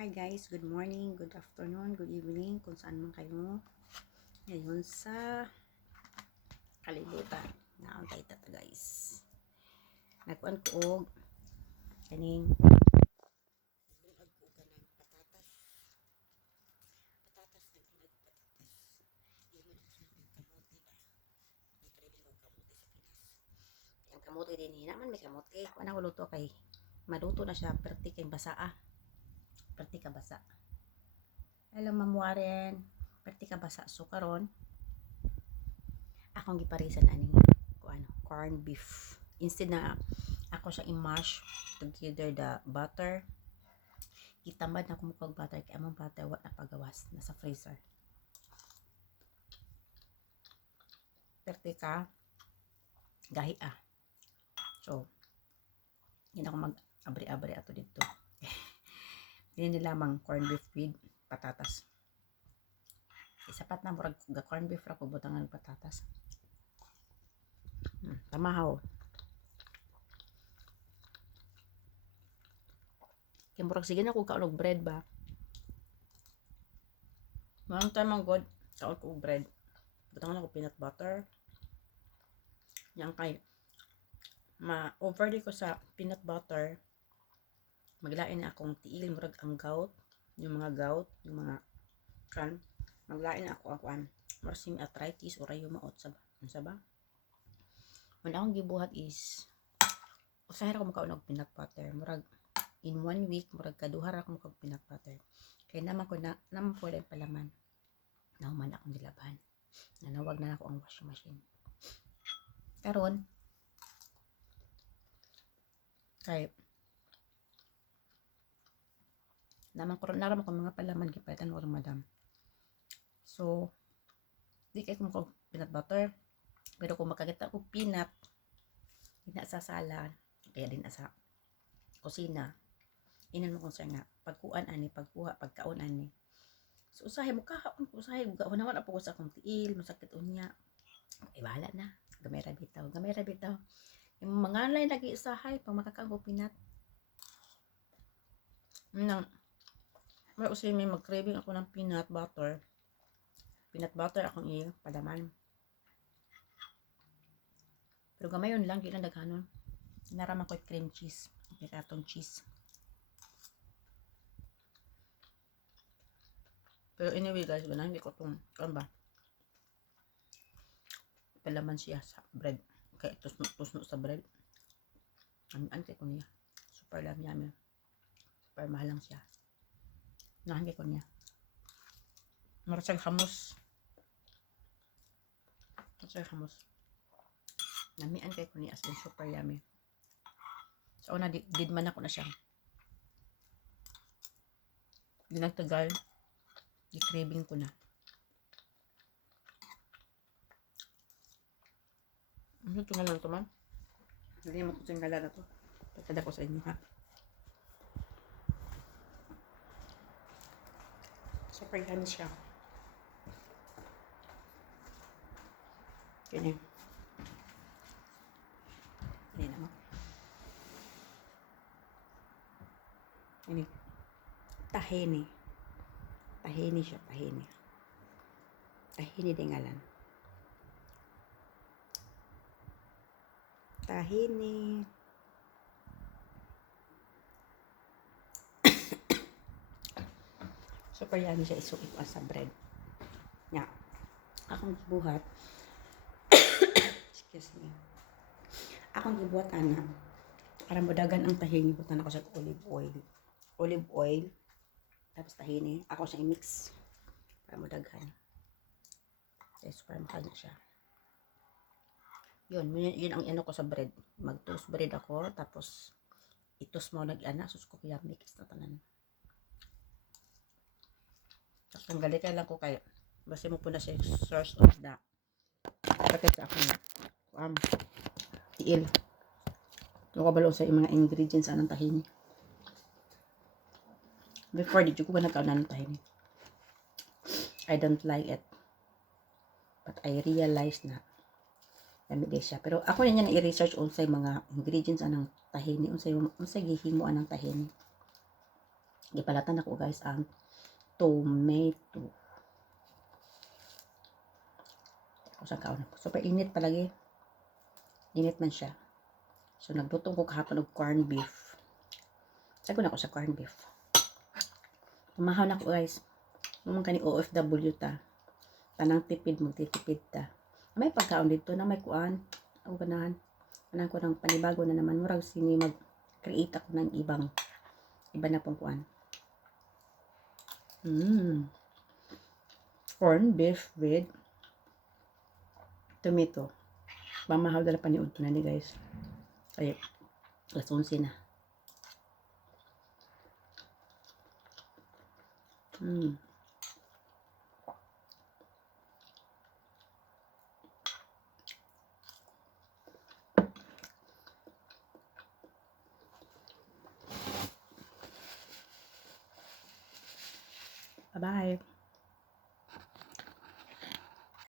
Hi guys, good morning, good afternoon, good evening, kung saan man kayo. Ngayon sa kalibutan. Naantay tata guys. Nagkuhan ko og kaning bungag ko ka patatas. Patatas na patatas. Di mo na siya ng kamote ba. Nagkaribin ko kamote sa. Ang kamote din hinaman may kamote. Kung ano ko luto kay maluto na siya perti kay basa ah. Perti ka basa. Hello Ma'am Warren. Perti ka basa. So karon akong giparisan ani ko ano, corn beef. Instead na ako siya i-mash together the butter. Gitamad na ko mukag butter kay among butter wa na pagawas nasa freezer. Perti ka gahi ah. So, na ako mag abri-abri ato dito. Hindi nila lamang corn beef with patatas. Isapat na murag ga corn beef ra ko butangan og patatas. Hmm, tamahaw. Kaya murag sige na ko kaulog bread ba. Mga time ang god kaul ko bread. Butangan ako peanut butter. Yang kay ma-over ko sa peanut butter maglain na akong tiil murag ang gout yung mga gout yung mga kan. Maglain na ako ako an marsing arthritis o rayo maot sa sa ba? Man akong gibuhat is usahay ako makaon og peanut butter. Murag in one week murag kaduha ra ako makaog peanut butter. Kay naman ko na naman ko lang palaman. Nahuman akong gilaban. Nanawag na ako ang washing machine. Karon kay naman ko naraman ko mga palaman gipalitan ko madam. So di kay ko peanut butter pero kung makakita ko peanut ina sa sala kaya din sa kusina inan mo kung sa nga pagkuan ani pagkuha pagkaon ani. So usahay mo kahaon usahay gawa naman ako sa akong tiil masakit unya. Ay bahala na gamay ra bitaw gamay ra bitaw. Yung mga lay lagi usahay pag makakaon ko peanut nang may usay may mag-craving ako ng peanut butter. Peanut butter akong i-palaman. Pero lang, di lang daghanon. Naraman ko cream cheese. Piratong cheese. Pero anyway guys, wala hindi ko itong, ano ba? Palaman siya sa bread. Kaya tusno-tusno sa bread. Ang ante ko niya. Super lam yummy. Super mahal lang siya. Nahangi ko niya. Marasag hamos. Marasag hamos. Namian kay ko niya as in super yummy. So, una, di, did man ako na siya. Di nagtagal. Di craving ko na. Ano ito nga lang ito man? Hindi mo ko sa ngala na to. Tatada ko sa inyo ha. Super yummy siya. Ganyan. Hindi naman. Ini. Tahini. Tahini siya, tahini. Tahini din ngalan. Tahini. Super yummy siya isuip sa bread. Nya. Akong gibuhat. Excuse me. Akong gibuhat ana. Para modagan ang tahini butan ako sa olive oil. Olive oil. Tapos tahini. Ako siya i-mix. Para modaghan. Kaya super mahal na siya. Yun, yun, yun ang ano ko sa bread. Mag-toast bread ako. Tapos, itos mo nag-ana. Sus ko kaya mix na tanan. Tapos tanggalikan lang ko kaya basta mo po na siya source of the bakit sa akong um, tiil. Yung kabalo sa mga ingredients anong tahini. Before, di ko ba nagkaon ng tahini. I don't like it. But I realize na di siya. Pero ako na niya na-research unsay mga ingredients anang tahini, unsay unsay gihimo anang tahini. Gipalatan ako guys ang tomato. Ako sa kaon. Super init palagi. Init man siya. So nagluto ko kahapon og corn beef. Sago na ako sa corn beef. Umahaw na ako guys. Naman kani OFW ta. Tanang tipid magtitipid ta. May pagkaon dito na may kuan. Ako ganahan. Kanang ko ng panibago na naman. Murag sini mag-create ako ng ibang iba na pong kuan. Mm. Corn beef with tomato. Mamahaw dala pa ni Udto na ni guys. Ay, alas 11 na. Mm. Bye bye.